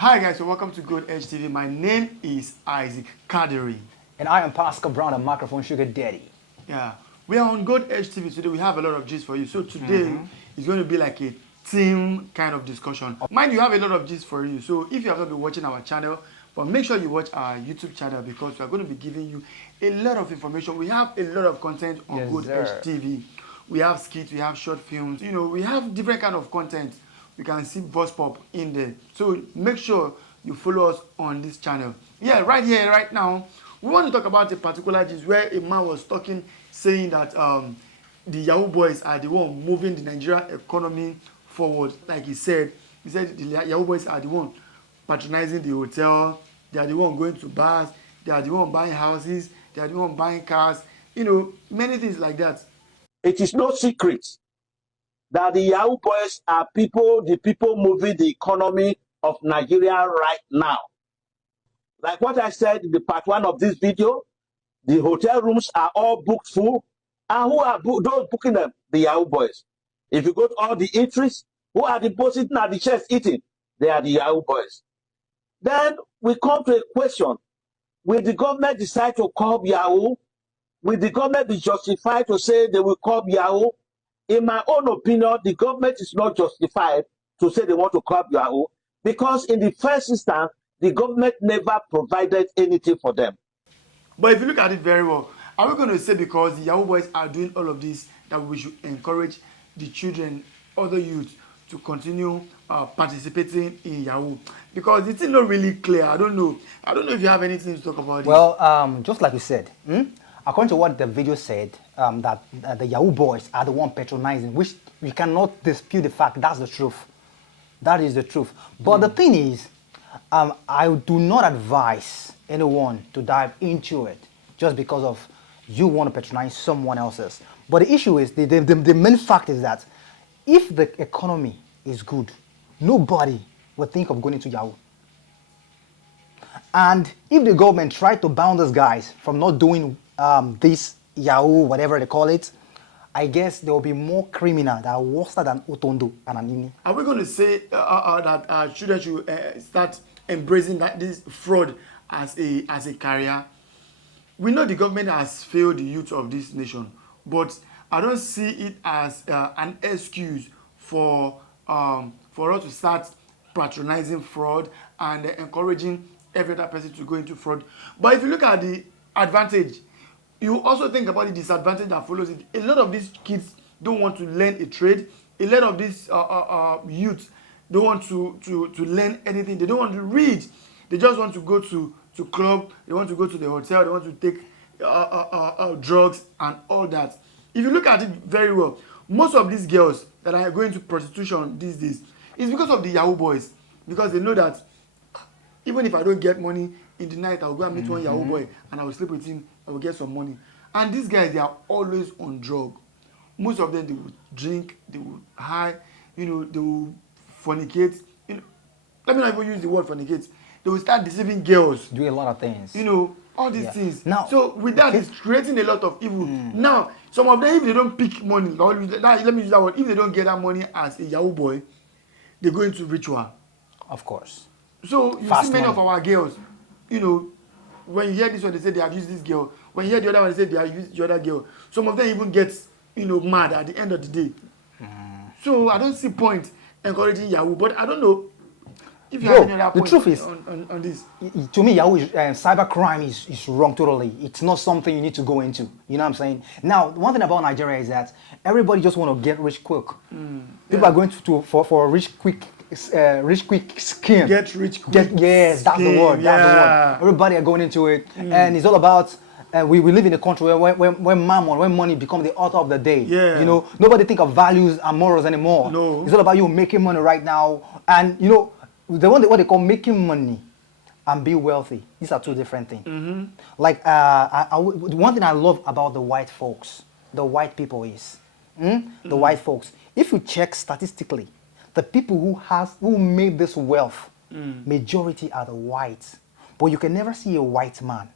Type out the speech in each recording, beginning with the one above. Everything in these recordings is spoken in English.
Hi guys, so welcome to Good Edge TV. My name is Isaac Kadiri. And I am Pascal Brown, a microphone sugar daddy. Yeah, we are on Good Edge TV today. We have a lot of gist for you. So today is going to be like a team kind of discussion. Mind you, have a lot of gist for you. So if you have not been watching our channel, but make sure you watch our YouTube channel because we are going to be giving you a lot of information. We have a lot of content on Yes, Good sir. Edge TV. We have skits, we have short films. You know, we have different kind of content. You can see voice pop in there. So make sure you follow us on this channel. Yeah, right here, right now, we want to talk about a particular gist where a man was talking, saying that the Yahoo boys are the one moving the Nigerian economy forward. Like he said the Yahoo boys are the one patronizing the hotel. They are the one going to bars. They are the one buying houses. They are the one buying cars. You know, many things like that. It is no secret that the Yahoo boys are the people moving the economy of Nigeria right now. Like what I said in the part one of this video, the hotel rooms are all booked full. And who are those booking them? The Yahoo boys. If you go to all the eateries, who are the boys sitting at the chairs eating? They are the Yahoo boys. Then we come to a question. Will the government decide to curb Yahoo? Will the government be justified to say they will curb Yahoo? In my own opinion, the government is not justified to say they want to curb Yahoo because in the first instance, the government never provided anything for them. But if you look at it very well, are we going to say because the Yahoo boys are doing all of this that we should encourage the children, other youth, to continue participating in Yahoo? Because it's not really clear. I don't know. I don't know if you have anything to talk about. Well, just like you said, according to what the video said, that the Yahoo boys are the one patronizing, which we cannot dispute the fact that's the truth. That is the truth. But the thing is, I do not advise anyone to dive into it just because of you want to patronize someone else's. But the issue is, the main fact is that if the economy is good, nobody will think of going into Yahoo. And if the government tried to bound these guys from not doing this Yahoo, whatever they call it, I guess there will be more criminal that are worse than Otondo and Anini. Are we going to say that children should start embracing this fraud as a career? We know the government has failed the youth of this nation, but I don't see it as an excuse for us to start patronizing fraud and encouraging every other person to go into fraud. But if you look at the advantage, you also think about the disadvantage that follows it. A lot of these kids don't want to learn a trade. A lot of these youth don't want to learn anything. They don't want to read. They just want to go to club. They want to go to the hotel. They want to take drugs and all that. If you look at it very well, most of these girls that are going to prostitution these days is because of the Yahoo boys. Because they know that even if I don't get money in the night, I'll go and meet one Yahoo boy and I will sleep with him. I will get some money. And these guys, they are always on drug. Most of them, they will drink, they will high, they will fornicate. Let me not even use the word fornicate. They will start deceiving girls. Do a lot of things. All these things. Now, so with that, it's creating a lot of evil. Now, some of them, if they don't pick money, let me use that word, if they don't get that money as a Yahoo boy, they go into ritual. Of course. So you Fast see many money. of our girls, when you hear this one, they say they have used this girl. When you hear the other one, they say they have used the other girl. Some of them even get, mad at the end of the day. So I don't see point encouraging Yahoo, but I don't know if you have any other the point truth is, on this. To me, Yahoo cyber crime is wrong totally. It's not something you need to go into. You know what I'm saying? Now, one thing about Nigeria is that everybody just want to get rich quick. People are going for a rich quick scheme. Get rich quick. Yes, that's the word. Yeah. That's the word. Everybody are going into it, and it's all about. We live in a country where when money becomes the author of the day. Yeah. Nobody think of values and morals anymore. No. It's all about you making money right now, and what they call making money and be wealthy. These are two different things. Like one thing I love about the white folks, the white people is the white folks. If you check statistically, the people who made this wealth, majority are the whites. But you can never see a white man,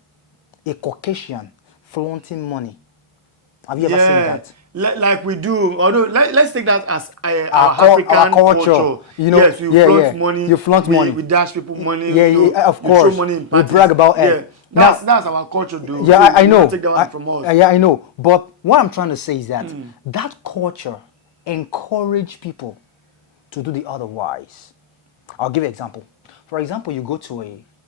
a Caucasian, flaunting money. Have you ever seen that? like we do, although let's take that as Our our African culture. You know, yes, you yeah, flaunt yeah. money, You flaunt money. we dash people money, Yeah, you know, yeah, of you throw course. money in We parties. brag about yeah, it. that's our culture, though. Yeah, So I you know. don't take that one from us. Yeah, I know. But what I'm trying to say is that that culture encourage people to do the otherwise. I'll give you an example. For example, you go to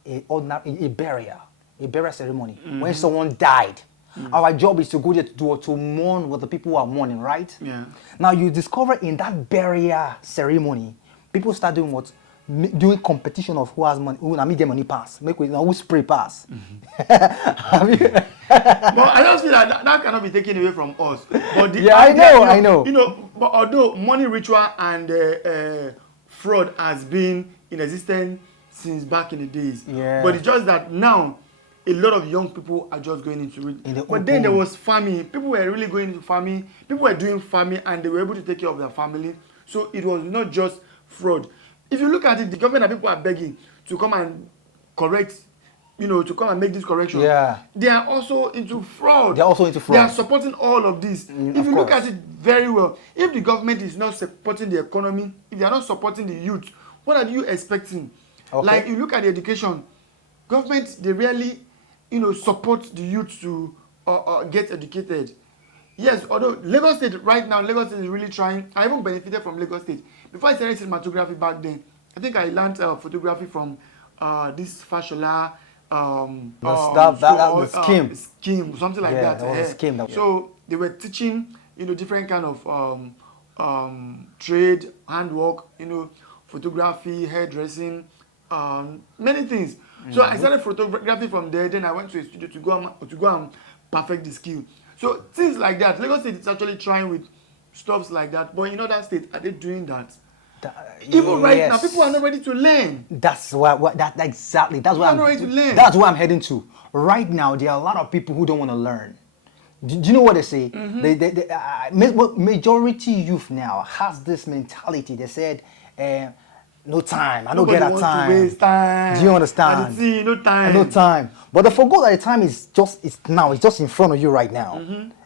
a burial ceremony when someone died. Our job is to go there to mourn with the people who are mourning, right? Yeah. Now you discover in that burial ceremony, people start doing what? Doing competition of who has money, who get money pass, who spray pass. Have you- But I just feel that cannot be taken away from us. But the Yeah, idea, I know. You know, but although money ritual and fraud has been in existence since back in the days, Yeah. but it's just that now a lot of young people are just going into it. In the But then there open. was farming. People were really going into farming. People were doing farming and they were able to take care of their family. So it was not just fraud. If you look at it, the government and people are begging to come and correct, you know, to come and make this correction. Yeah. They are also into fraud. They're also into They are fraud. supporting all of this. If of you look course. at it very well, if the government is not supporting the economy, if they are not supporting the youth, what are you expecting? Okay. Like you look at the education, government, they really, you know, support the youth to get educated. Yes, although Lagos State right now, Lagos State is really trying. I even benefited from Lagos State. Before I started cinematography back then, I think I learned photography from this Fashola The scheme. scheme, something like Yeah, that. there was a scheme that- So they were teaching, you know, different kind of trade, handwork, you know, photography, hairdressing, many things. So I started photography from there. Then I went to a studio to go and perfect the skill. So things like that. Lagos State is actually trying with stuffs like that. But in other states, are they doing that? Even right now, Yes. people are not ready to learn. That's exactly. That's what People are not ready to learn. That's what I'm heading to. Right now, there are a lot of people who don't want to learn. Do you know what they say? Majority youth now has this mentality. They said, no time. I don't Nobody get that wants time. to waste time. Do you understand? And see, no time. No time. But they forgot that the time is it's now. It's just in front of you right now.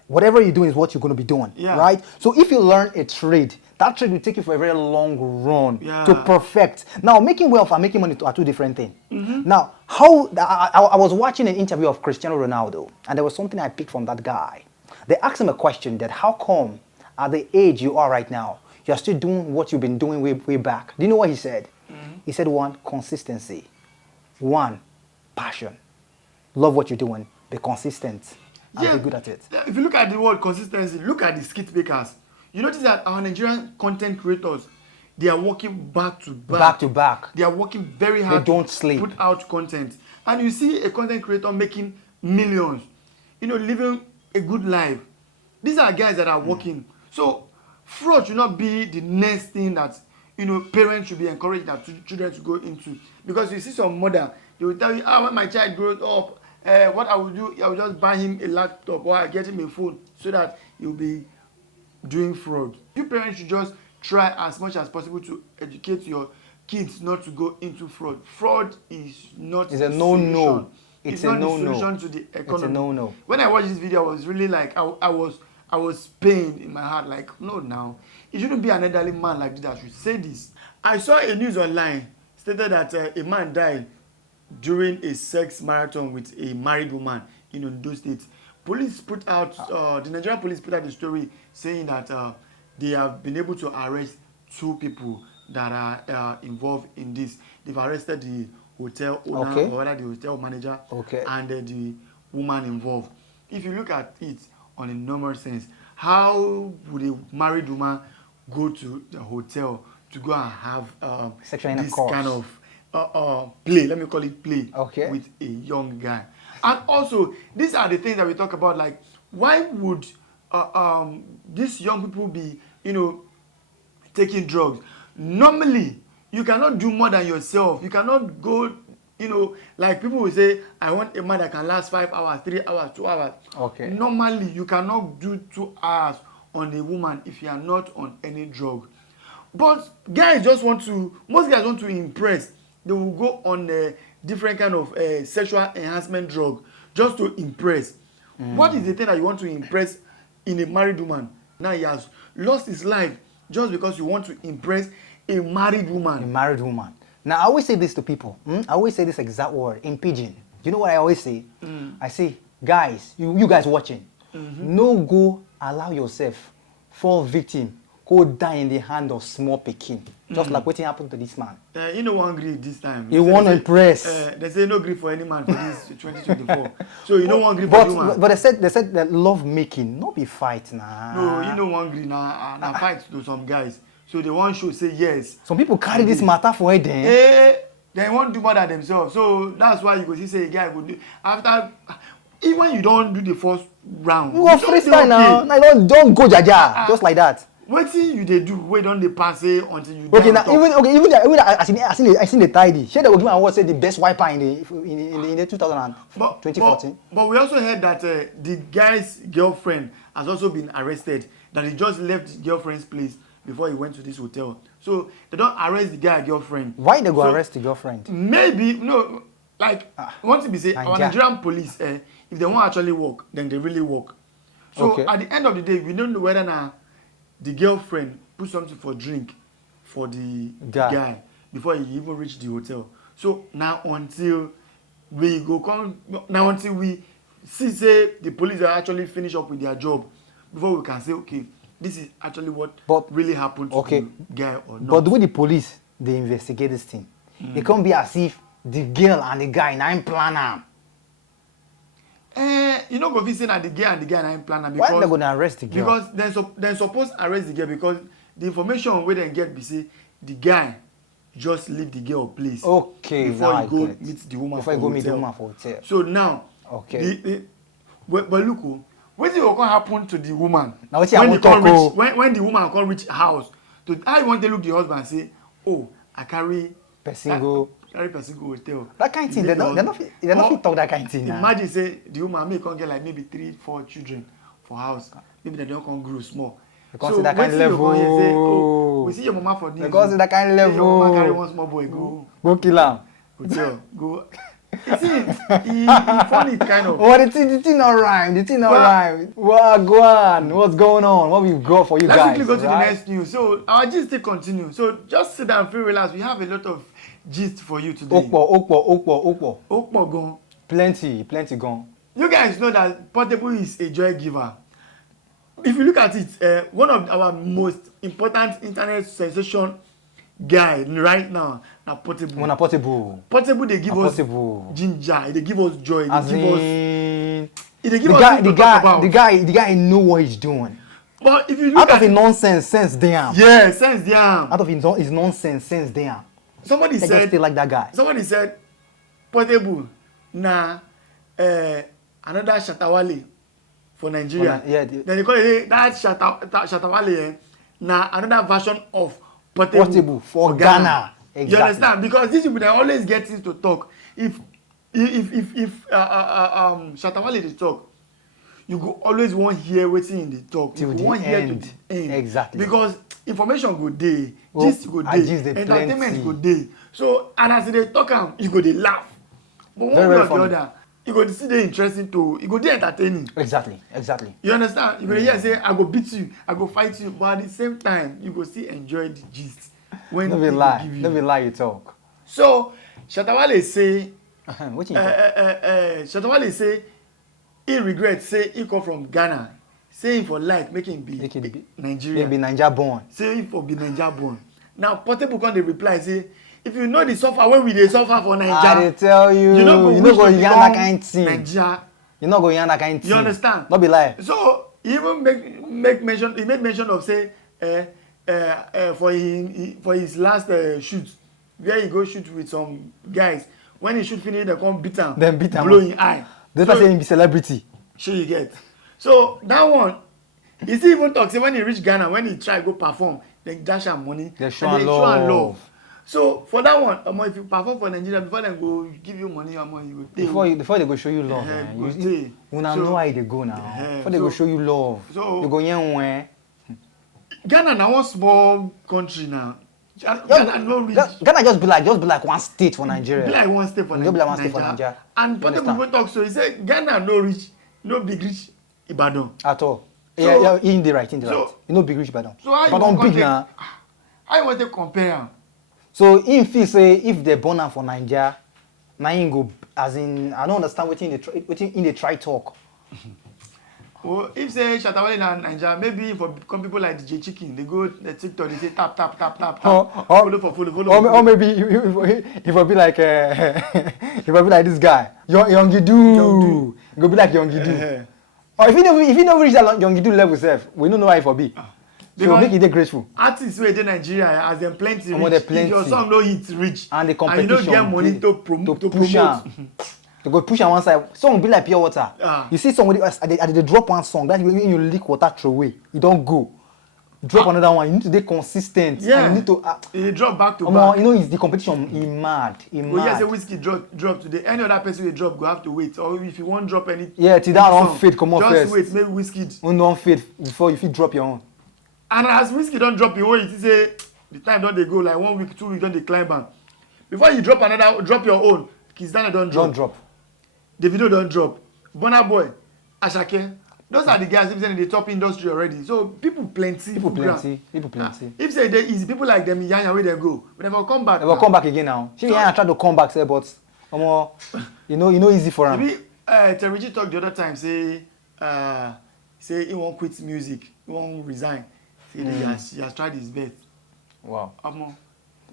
Whatever you're doing is what you're going to be doing. Yeah. Right? So if you learn a trade, that trade will take you for a very long run Yeah. to perfect. Now, making wealth and making money are two different things. Now, I was watching an interview of Cristiano Ronaldo, and there was something I picked from that guy. They asked him a question that how come at the age you are right now, you're still doing what you've been doing way back. Do you know what he said? He said, one, consistency. One, passion. Love what you're doing. Be consistent. And be good at it. If you look at the word consistency, look at the skit makers. You notice that our Nigerian content creators, they are working back to back. Back to back. They are working very hard. don't to sleep. Put out content, and you see a content creator making millions. You know, living a good life. These are guys that are working. So fraud should not be the next thing that, you know, parents should be encouraged their children to go into. Because you see some mother, they will tell you, when my child grows up, what I will do, I will just buy him a laptop or I get him a phone so that he'll be doing fraud. You parents should just try as much as possible to educate your kids not to go into fraud. Fraud is not It's the a no-no. solution. It's not a no-no. the solution to the economy. It's a no-no. When I watched this video, I was really like, I was pained in my heart. Like, no, now it shouldn't be an elderly man like this that should say this. I saw a news online stated that a man died during a sex marathon with a married woman in Ondo State. Police put out, the Nigerian police put out the story saying that they have been able to arrest 2 people that are involved in this. They've arrested the hotel owner, Okay. or rather the hotel manager, Okay. and the woman involved. If you look at it on a normal sense, how would a married woman go to the hotel to go and have Sexual this intercourse. kind of play, let me call it play, Okay. with a young guy? And also, these are the things that we talk about, like, why would these young people be, you know, taking drugs? Normally, you cannot do more than yourself. You cannot go, you know, like people will say, I want a man that can last 5 hours, 3 hours, 2 hours. Okay. Normally, you cannot do 2 hours on a woman if you are not on any drug. But most guys want to impress. They will go on a different kind of sexual enhancement drug just to impress. What is the thing that you want to impress in a married woman? Now he has lost his life just because you want to impress a married A woman. married woman. Now, I always say this to people. I always say this exact word in pidgin. You know what I always say? I say, guys, you guys watching, no go allow yourself fall victim, go die in the hand of small pikin. Just like what happened to this man. You know one grief this time. You want to impress. They say no grief for any man for this 2024. So you know one grief for you man. But they said that love making, not be fight nah. No, you know one grief now fight to some guys. So they want show say yes. Some people carry this matter for head then. They want to do more than themselves. So that's why you go see say a guy go do after even you don't do the first round. You go freestyle now. Now don't go jaja just like that. Wetin you dey do wey don dey pass until you okay now even I seen the tidy shey they go give am award say the best wiper in the 2014. But we also heard that the guy's girlfriend has also been arrested, that he just left his girlfriend's place before he went to this hotel. So they don't arrest the guy girlfriend. Why they go arrest the girlfriend? Maybe no, like one thing be say our Nigerian police if they wan actually work, then they really work. So okay. At the end of the day, we don't know whether na the girlfriend put something for drink for the guy before he even reach the hotel. So now until we see say the police are actually finish up with their job before we can say okay, this is actually what really happened to the guy or not. But the way the police they investigate this thing, it can't be as if the girl and the guy na im plan am. You know, go say that the girl and the guy na im plan am because why they gonna arrest the girl? Because they're supposed to arrest the girl because the information wey dem get be say the guy just leave the girl place. Okay, before he go meet the woman before he go meet the woman for hotel. So now, but look, wetin go come happen to the woman when the woman come reach house? To how you want to look the husband say, oh, I carry person go hotel. That kind of thing, they not fit talk that kind of thing. Imagine say the woman may come get like maybe 3-4 children for house. Maybe they don't come grow small. Because so that kind of level. Say, oh, we see your mama for this. Because that kind of level. Your mama carry one small boy go kill him. Hotel go. You see, he funny kind of. Oh, the thing not rhyme. The thing not rhyme. What go on? What's going on? What we got for you guys? Let's quickly go to the next news. So our gist still continue. So just sit down, feel relaxed. We have a lot of gist for you today. Okpo gone. Plenty gone. You guys know that Portable is a joy giver. If you look at it, one of our most important internet sensation guy right now na Portable. Portable they give us ginger, they give us joy, they give us the guy know what he's doing. But if you look out of his nonsense, sense damn. Yeah, sense damn. Out of his nonsense, sense damn. Somebody said stay like that guy. Somebody said Portable na another Shatawale for Nigeria. Then they call it that Shatawale na another version of Portable for Ghana. Exactly. You understand? Because these people they always get things to talk. If Shatawale they talk, you go always want hear wetin in the talk. Till you want hear to the end. Exactly. Because information go dey, gist go dey, entertainment go dey. So and as they talk am, you go dey laugh. But one way or the other, you go see dey interesting too. You go dey entertaining. Exactly. You understand? You go hear say I go beat you, I go fight you, but at the same time, you go still enjoy the gist when no be lie you talk. So Shatawale say Shatawale say he regret say he come from Ghana. Say him for like make him be Nigerian. He be Naija born. Say him for be Naija born. Now Portable come dey reply say if you know the suffer when we dey suffer for Naija. I dey tell you. You no go yarn that kind thing. Naija. You no go yarn that kind thing. You understand? No be lie. So he even make mention. He made mention of say for his last shoot where he go shoot with some guys. When he shoot finish, they come beat him. Then beat him. Blow him eye. They say he be celebrity. Sure you get. So that one, he still even talk say when he reach Ghana, when he try go perform, they dash him money. They show love. So for that one, if you perform for Nigeria, before they go give you money, you go pay. Before they go show you love, you know how they go now. Before they go show you love, you go where. Ghana now one small country now. Ghana just be like one state for Nigeria. Be like one state for Nigeria. And Portable talk so he said Ghana no big rich Ibadan at all. Yeah, in the right. So- You know, big rich Badon. So how you Badon wan big now. How you want to compare am? So if feel say if they born am for Nigeria, na him go as in I don't understand wetin they try talk. Well, if say Shatawale na Naija, maybe for become people like DJ Chicken, they go the TikTok, they say tap tap tap tap tap. Follow for follow, follow for Or follow. maybe if I be like if I be like this guy, Youngidu. Youngidu. It go be like Youngidu. Eh, Or if you never reach that Youngidu level self, we don't know how it for be. So Because- make it dey grateful. Artists wey dey Nigeria as dem plenty Omo, reach. they If your plenty. song no hit reach And the you competition no get money dey to push promote. am. They go push am one side. Song be like pure water. Ah. You see somebody else, they drop one song. That when you leak water throw away, you don't go. Drop another one. You need to be consistent. Yeah. And you need to. E dey drop back to Omo, back. you know, it's the competition. He mad. He We hear say mad. Wizkid drop today. Any other person wey drop go have to wait. Or if you wan drop any. Yeah, till that any one song, fade comot just first. wait make Wizkid. When don't fade before you fit drop your own. And as Wizkid don drop im own, you see say the time don dey go like 1 week 2 weeks don dey climb am. Before you drop your own, Kizz Daniel don Don't drop. drop. Davido don drop. Burna Boy, Asake. Those are the guys if say in the top industry already. So people plenty. People full ground. plenty. People plenty. If say dey easy, people like them Yanya wey dem go, but dem go come back. They will now. come back again now. She yeah, try to come back, say, but you know, easy for him. Maybe Teriji talk the other time say he wan quit music, he wan resign. Say he has tried his best. Wow. Omo.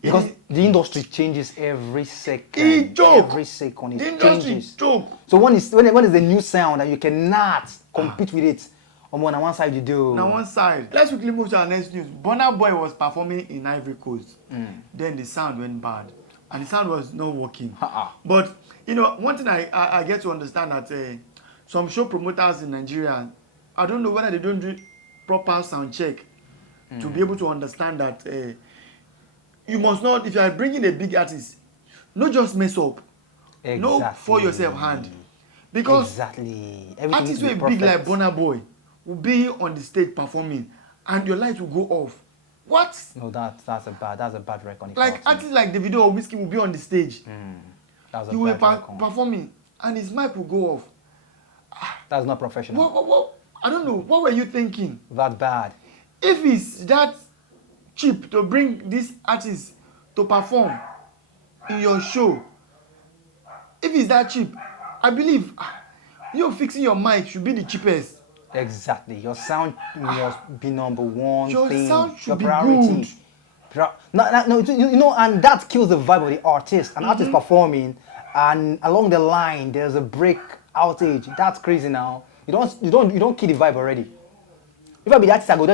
Because the industry changes every second. He joke. Every second The it industry changes. joke. So when is a new sound and you cannot compete with it, on one side you do. Now one side. Let's quickly move to our next news. Burna Boy was performing in Ivory Coast. Then the sound went bad. And the sound was not working. But, you know, one thing I get to understand that some show promoters in Nigeria, I don't know whether they don't do proper sound check to be able to understand that you must not, if you are bringing a big artist, not just mess up. Exactly. No for yourself hand. Because exactly. artists wey big like Burna Boy will be on the stage performing and your light will go off. What? No, that's a bad record. Like artists like Davido or Wizkid will be on the stage. That's a You will bad record. performing and his mic will go off. That's not professional. What? I don't know. What were you thinking? That's bad. If it's that cheap to bring this artist to perform in your show, if it's that cheap, I believe you fixing your mic should be the cheapest. Exactly. Your sound must be number one Your thing. sound should your be priority. No, you know, and that kills the vibe of the artist. An artist performing, and along the line there's a break outage. That's crazy now. You don't kill the vibe already. If I be the artist, I go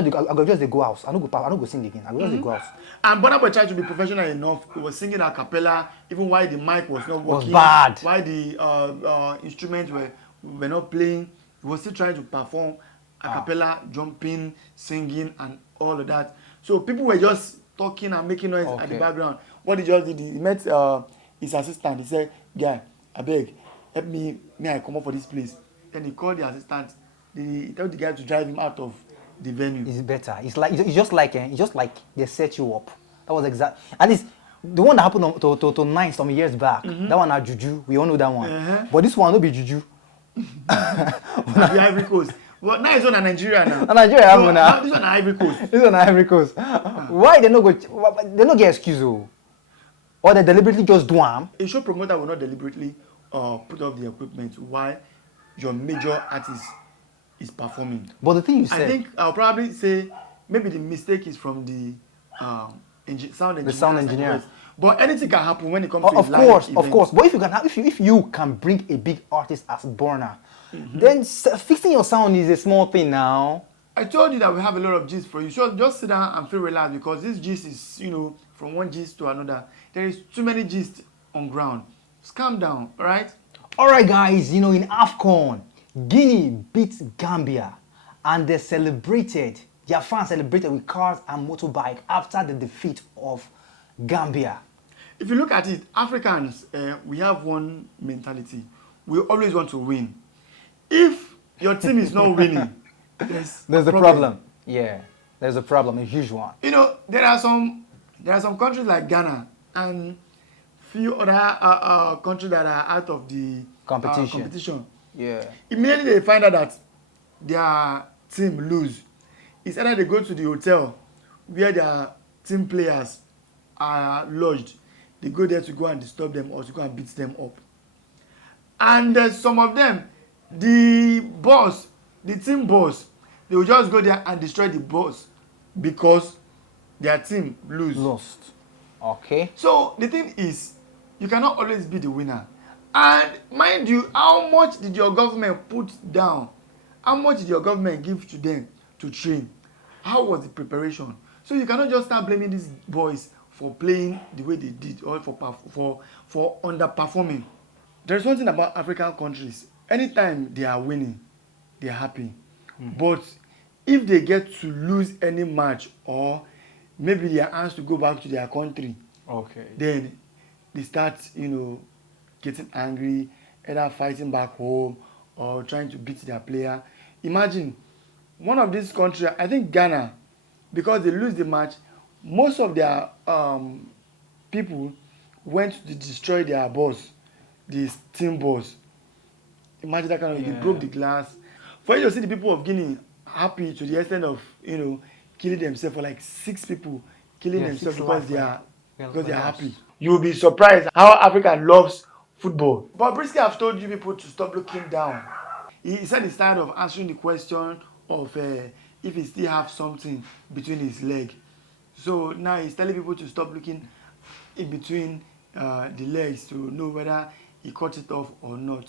just go house. I don't go sing again. I go just go house. And Burna Boy tried to be professional enough. He was singing a cappella, even while the mic was not working. bad. While the instruments were not playing, he was still trying to perform a cappella, jumping, singing, and all of that. So people were just talking and making noise at the background. What he just did, he met his assistant. He said, "Guy, I beg, help me. May I come up for this place?" Then he called the assistant. He told the guy to drive him out of the venue. It's better. It's just like they set you up. That was exact. At least the one that happened to Nine some years back. That one had juju. We all know that one. But this one no be juju. The Ivory Coast. Well, now it's on Nigeria now. Nigeria So, have now now. this one Ivory Coast. This one Ivory Coast. Why they no go? They no get excuse o. Or they deliberately just do am. A show promoter will not deliberately put up the equipment while your major artist is performing. But the thing you said. I think I'll probably say maybe the mistake is from the sound engineer. The sound engineer. But anything can happen when it comes to a Of live course, event. of course. But if you can bring a big artist as Burna, then fixing your sound is a small thing now. I told you that we have a lot of gist for you. So just sit down and feel relaxed because this gist is, from one gist to another. There is too many gist on ground. Just calm down, all right? All right, guys. In AFCON, Guinea beat Gambia, and their fans celebrated with cars and motorbike after the defeat of Gambia. If you look at it, Africans, we have one mentality. We always want to win. If your team is not winning, there's a problem. Yeah, there's a problem, a huge one. There are some countries like Ghana and few other countries that are out of the competition. Yeah. Immediately they find out that their team lose, it's either they go to the hotel where their team players are lodged, they go there to go and disturb them or to go and beat them up. And some of them, the boss, the team boss, they will just go there and destroy the boss because their team lose. Lost. Okay. So the thing is, you cannot always be the winner. And mind you, how much did your government put down? How much did your government give to them to train? How was the preparation? So you cannot just start blaming these boys for playing the way they did or for underperforming. There's one thing about African countries. Anytime they are winning, they are happy. But if they get to lose any match or maybe they are asked to go back to their country, Okay. then they start, getting angry, either fighting back home or trying to beat their player. Imagine one of these countries, I think Ghana, because they lose the match, most of their people went to destroy their boss, the team boss. Imagine that kind of, they broke the glass. For you to see the people of Guinea happy to the extent of, killing themselves, for like 6 people killing themselves because they are happy. You will be surprised how Africa loves football. But Brisky have told you people to stop looking down. He said he's tired of answering the question of if he still have something between his leg. So now he's telling people to stop looking in between the legs to know whether he cut it off or not.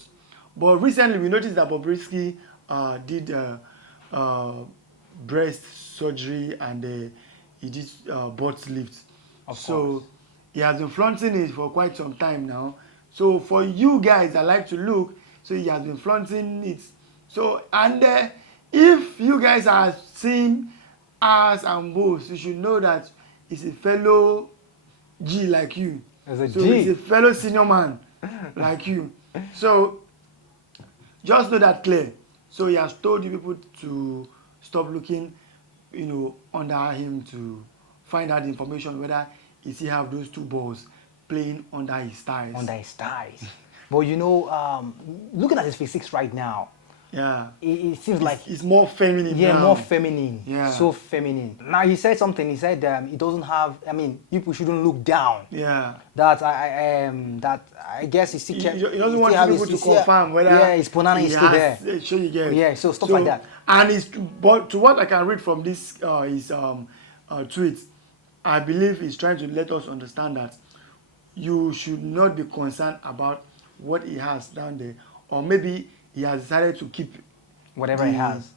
But recently we noticed that Bobrisky did breast surgery and he did butt lift. So he has been flaunting it for quite some time now. So for you guys that like to look, so he has been flaunting it. So and if you guys are seeing ass and boobs, you should know that he's a fellow G like you. As So G. he's a fellow senior man like you. So just know that clear. So he has told you people to stop looking, under him to find out the information whether he still have those 2 balls playing under his thighs. Under his thighs. But looking at his physiques right now, Yeah. it seems like it's more feminine. yeah, now. more feminine. Yeah. So feminine. Now he said something. He said he doesn't have. I mean, people shouldn't look down. Yeah. That I guess he still can't. He doesn't want people to confirm whether his banana is still there. Sure you get. Yeah, so stuff like that. And but to what I can read from this his tweets, I believe he's trying to let us understand that you should not be concerned about what he has down there, or maybe he has decided to keep Whatever he has.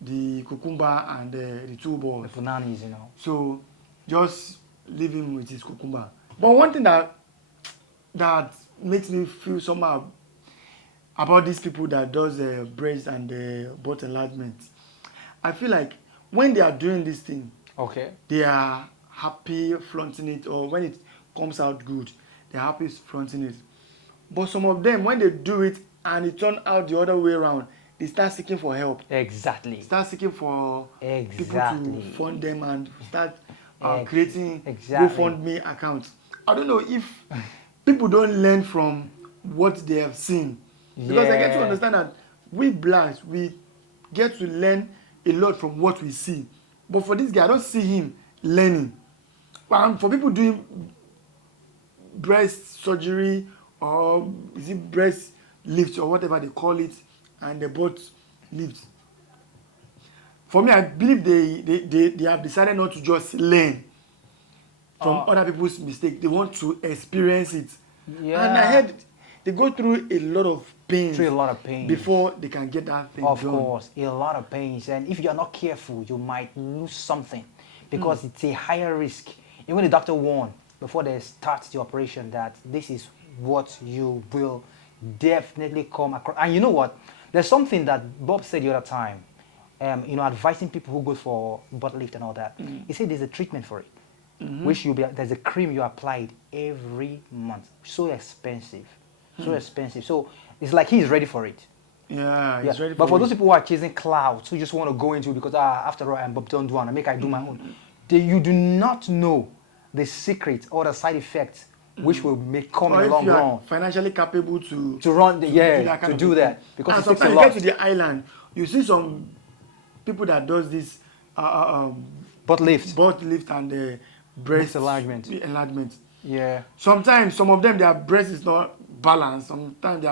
the cucumber and the 2 balls. The bananas, So just leave him with his cucumber. But one thing that makes me feel somehow about these people that does breast and butt enlargement, I feel like when they are doing this thing, Okay. they are happy flaunting it, or when it comes out good, they're happy flaunting it. But some of them, when they do it and it turns out the other way around, they start seeking for help. Exactly. Start seeking for people to fund them and start creating GoFundMe accounts. I don't know if people don't learn from what they have seen. Because I get to understand that we blacks, we get to learn a lot from what we see. But for this guy, I don't see him learning. And for people doing breast surgery, or is it breast lift or whatever they call it, and the butt lift, for me, I believe they have decided not to just learn from other people's mistakes. They want to experience it. Yeah. And I heard they go through a lot of pains. Pains before they can get that thing Of done. course, a lot of pains, and if you are not careful, you might lose something because it's a higher risk. Even the doctor warned before they start the operation that this is what you will definitely come across. And you know what? There's something that Bob said the other time, advising people who go for butt lift and all that. He said there's a treatment for it, which there's a cream you applied every month. So expensive, so expensive. So it's like he's ready for it. Yeah, he's ready for But for it. those people who are chasing clouds, who just want to go into it because after all, I'm Bob Don, I do my own. You do not know the secret or the side effects which will come in the long run. Financially capable to run do that. Because And it takes a sometimes you lot. get to the island, you see some people that does this Butt lift. butt lift and breast enlargement. Yeah. Sometimes some of them their breast is not balanced. Sometimes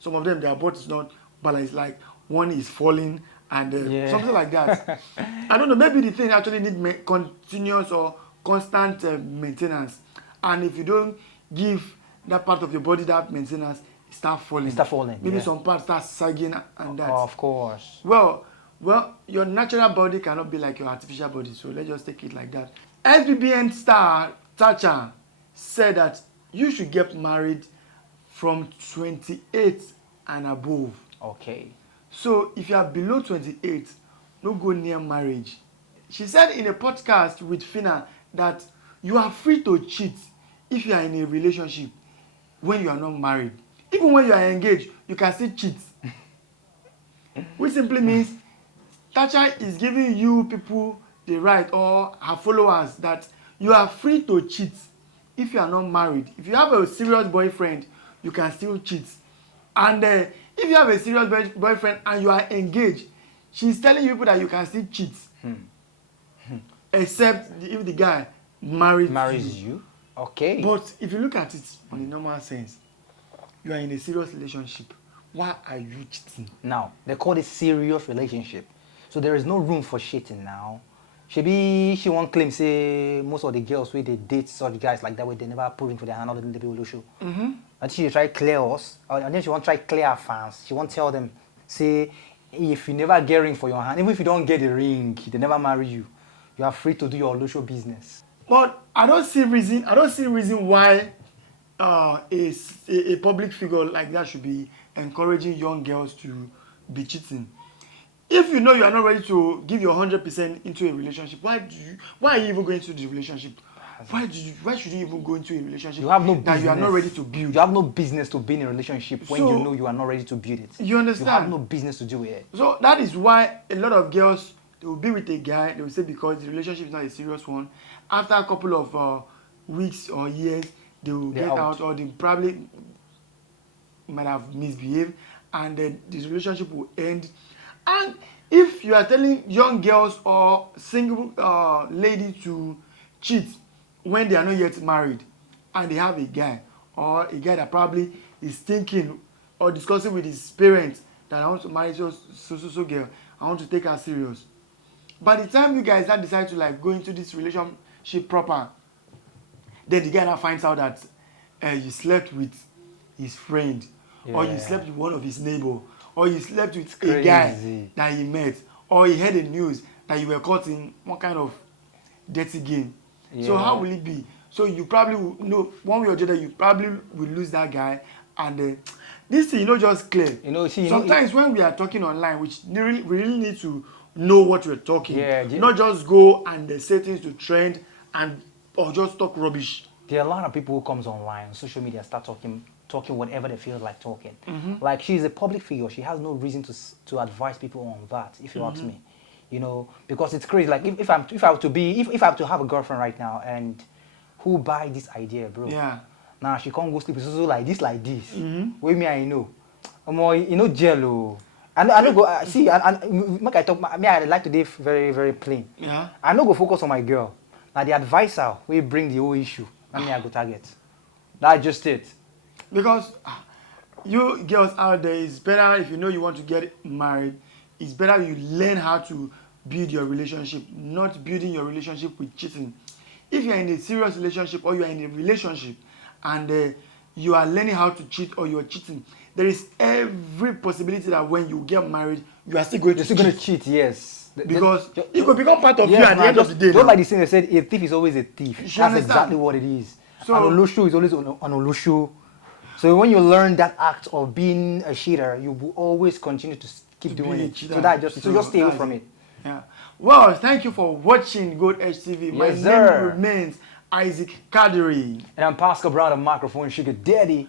some of them their butt is not balanced. Like one is falling and Yeah. something like that. I don't know. Maybe the thing actually need continuous or constant maintenance. And if you don't give that part of your body that maintenance, it start falling. It start falling. Maybe yeah. some parts start sagging and that. Of course. Well, your natural body cannot be like your artificial body, so let's just take it like that. SBBN star Thatcher said that you should get married from 28 and above. Okay. So if you are below 28, no go near marriage. She said in a podcast with Fina that you are free to cheat if you are in a relationship when you are not married. Even when you are engaged, you can still cheat. Which simply means Thatcher is giving you people the right, or her followers, that you are free to cheat if you are not married. If you have a serious boyfriend, you can still cheat. And if you have a serious boyfriend and you are engaged, she's telling you people that you can still cheat. Except if the guy marries you. Okay. But if you look at it on a normal sense, you are in a serious relationship. Why are you cheating? Now, they call it serious relationship. So there is no room for cheating now. She won't claim, say, most of the girls where they date such guys like that, where they never put in for their hand, other than the people show. And she try clear us, and then she won't try clear her fans. She won't tell them, say, if you never get ring for your hand, even if you don't get the ring, they never marry you. You are free to do your Lusho business. But I don't see reason why a public figure like that should be encouraging young girls to be cheating. If you know you are not ready to give your 100% into a relationship, why are you even going into the relationship? Why should you even go into a relationship you have no business, that you are not ready to build? You have no business to be in a relationship when you know you are not ready to build it. You understand? You have no business to do it. So that is why a lot of girls, they will be with a guy, they will say because the relationship is not a serious one. After a couple of weeks or years, they will get out, or they probably might have misbehaved, and then this relationship will end. And if you are telling young girls or single ladies to cheat when they are not yet married, and they have a guy, or a guy that probably is thinking or discussing with his parents that I want to marry so girl, I want to take her serious. By the time you guys now decide to like go into this relationship proper, then the guy now finds out that you slept with his friend, or you slept with one of his neighbor, or you slept with a guy that he met, or he heard the news that you were caught in one kind of dirty game. So how will it be? So you probably will know one way or the other, you probably will lose that guy. And this thing, just clear. Sometimes when we are talking online, we really need to know what we're talking. Not just go and say things to trend or just talk rubbish. There are a lot of people who comes online on social media, start talking whatever they feel like talking. Like, she's a public figure. She has no reason to advise people on that, if you ask me. Because it's crazy. Like, if I have to have a girlfriend right now, and who buy this idea, bro? Yeah. Now she can't go sleep with so like this. With me, I know. Jello. I don't go see. Make I talk. Me, I like to be very, very plain. Yeah. I no go focus on my girl. Now the advisor will bring the whole issue. And me, I go target. That's just it. Because you girls out there, it's better if you know you want to get married. It's better you learn how to build your relationship, not building your relationship with cheating. If you are in a serious relationship, or you are in a relationship and you are learning how to cheat, or you are cheating, there is every possibility that when you get married, you are still going to cheat. Yes. Because it could become part of you at the end of the day. Just like the saying they said, a thief is always a thief. That's understand? Exactly what it is. So, an Olushu is always an Olushu. So when you learn that act of being a cheater, you will always continue to keep doing it. So just stay away from it. Yeah. Well, thank you for watching Gold Edge TV. My name remains Isaac Kadiri. And I'm Pascal Brown, the microphone sugar daddy.